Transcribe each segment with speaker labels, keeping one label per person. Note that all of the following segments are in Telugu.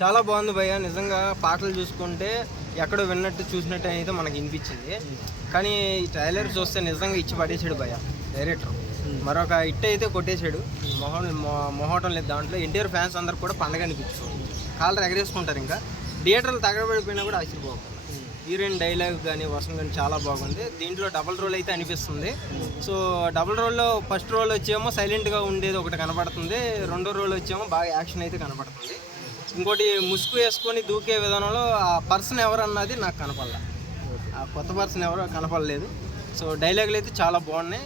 Speaker 1: చాలా బాగుంది భయ్య. నిజంగా పాటలు చూసుకుంటే ఎక్కడో విన్నట్టు చూసినట్టు అయితే మనకి వినిపించింది కానీ ఈ ట్రైలర్ చూస్తే నిజంగా ఇచ్చి పడేసాడు భయ్య డైరెక్టర్. మరొక ఇట్ అయితే కొట్టేశాడు మొహం మొహటం లేదు దాంట్లో. ఎన్టీఆర్ ఫ్యాన్స్ అందరు కూడా పండగ అనిపించుకోండి కాళ్ళు ఎగరేసుకుంటారు ఇంకా. థియేటర్లు తగలబడిపోయినా కూడా ఆశ్చర్యపోకుండా హీరోయిన్ డైలాగ్ కానీ వసం కానీ చాలా బాగుంది. దీంట్లో డబుల్ రోల్ అయితే అనిపిస్తుంది. సో డబుల్ రోల్లో ఫస్ట్ రోల్ వచ్చేమో సైలెంట్గా ఉండేది ఒకటి కనపడుతుంది. రెండో రోల్ వచ్చేమో బాగా యాక్షన్ అయితే కనపడుతుంది. ఇంకోటి ముసుగు వేసుకొని దూకే విధానంలో ఆ పర్సన్ ఎవరు అన్నది నాకు కనపడలే. ఆ కొత్త పర్సన్ ఎవరో కనపడలేదు. సో డైలాగులు అయితే చాలా బాగున్నాయి.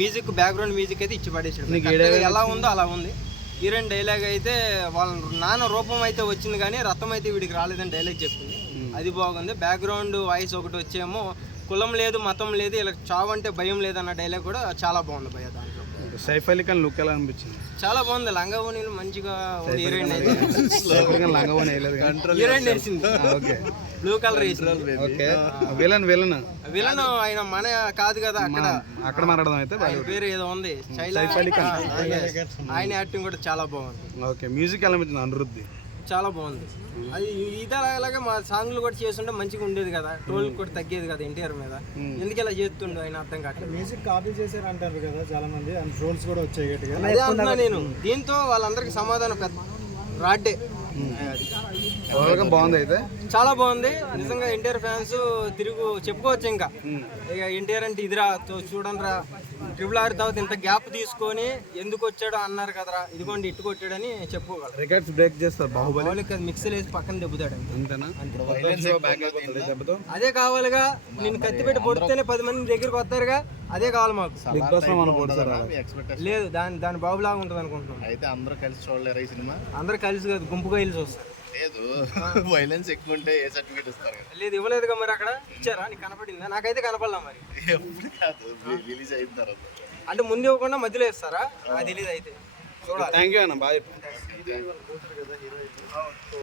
Speaker 1: మ్యూజిక్ బ్యాక్గ్రౌండ్ మ్యూజిక్ అయితే ఇచ్చి పడేసాడు ఎలా ఉందో అలా ఉంది. హీరోయిన్ డైలాగ్ అయితే వాళ్ళ నాన్న రూపం అయితే వచ్చింది కానీ రథం అయితే వీడికి రాలేదని డైలాగ్ చెప్పింది. అది బాగుంది. బ్యాక్గ్రౌండ్ వాయిస్ ఒకటి వచ్చేమో కులం లేదు మతం లేదు ఇలా చావు అంటే భయం లేదన్న డైలాగ్ కూడా చాలా బాగుంది భయ దాంట్లో.
Speaker 2: సైఫ్ అలీ ఖాన్ లుక్ ఎలా అనిపించింది?
Speaker 1: చాలా బాగుంది. లంగా ఓనీలు మంచిగా ఉంది హీరోయిన్ అయితే.
Speaker 2: సైఫ్ అలీ ఖాన్ లంగా ఓని వేయలేదు.
Speaker 1: హీరోయిన్ వేసింది.
Speaker 2: ఓకే.
Speaker 1: బ్లూ కలర్ వేసింది.
Speaker 2: ఓకే. విలన్ విలన్
Speaker 1: విలన్ ఆయన మన కాదు కదా అక్కడ.
Speaker 2: అక్కడ మాట్లాడదాం అయితే
Speaker 1: ఆయన పేరు ఏదో ఉంది. శైలా ఆ, yes. ఆయన యాక్టింగ్ కూడా చాలా బాగుంది.
Speaker 2: ఓకే. మ్యూజిక్ ఎలా అనిపించింది అనిరుద్ధి?
Speaker 1: చాలా బాగుంది. అది ఇదలాగే మా సాంగ్లు కూడా చేస్తుంటే మంచిగా ఉండేది కదా. ట్రోల్ కూడా తగ్గేది కదా ఎన్టీఆర్ మీద. ఎందుకు ఇలా చేస్తుండో ఆయన అర్థం కావట్లేదు.
Speaker 3: మ్యూజిక్ కాపీ చేశారు అంటారు కదా చాలా మంది అండ్ ట్రోల్స్ కూడా వచ్చాయి
Speaker 1: నేను. దీంతో వాళ్ళందరికీ సమాధానం పెద్ద రాడ్డే.
Speaker 2: బాగుంది అయితే?
Speaker 1: చాలా బాగుంది. నిజంగా ఎన్టీఆర్ ఫ్యాన్స్ తిరుగు చెప్పుకోవచ్చు ఇంకా. ఇక ఎన్టీఆర్ అంటే ఇదిరా చూడండి రా ట్రిపుల్ ఆర్ తర్వాత ఇంత గ్యాప్ తీసుకొని ఎందుకు వచ్చాడో అన్నారు కదరా. ఇదిగోండి ఇట్టు కొట్టాడని చెప్పుకోగలరు
Speaker 2: రికార్డ్స్ బ్రేక్ చేస్తారు బాహుబలి.
Speaker 1: మిక్సర్ వేసి పక్కన దెబ్బతాడు అంతే.
Speaker 2: అంతేనా?
Speaker 1: అదే కావాలిగా నేను కత్తి పెట్టి పొడితేనే పది మంది దగ్గరికి వస్తారుగా. అదే కావాలి మాకు.
Speaker 2: బిగ్ బాస్లో
Speaker 1: లేదు దాని దాని బాబులాగా ఉంటుంది అనుకుంటున్నాను
Speaker 4: అయితే అందరూ కలిసి చూడలేరు ఈ సినిమా?
Speaker 1: అందరు కలిసి కాదు గుంపుగా చూస్తారు
Speaker 4: లేదు. వైలెన్స్ ఎక్కువ ఉంటే ఏ సర్టిఫికేట్ ఇస్తారు
Speaker 1: లేదు ఇవ్వలేదుగా మరి అక్కడ? ఇచ్చారా? నీకు కనపడిందా? నాకైతే కనపడలా మరి.
Speaker 4: ఎప్పుడు కాదు రిలీజ్ అయిన తర్వాత.
Speaker 1: అంటే ముందు ఇవ్వకుండా మధ్యలో ఇస్తారా నాకు తెలియదు అయితే. చూడాలి.
Speaker 2: థ్యాంక్ యూ అన్న బాయ్